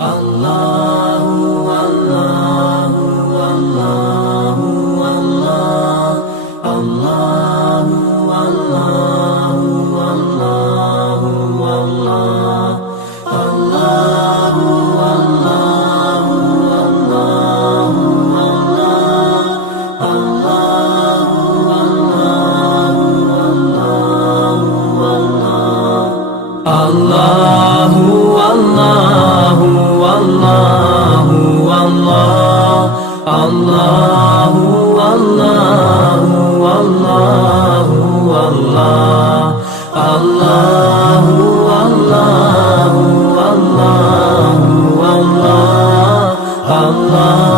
الله والله والله والله الله والله والله والله الله والله والله والله الله والله والله والله الله والله والله والله الله والله والله والله الله والله والله والله الله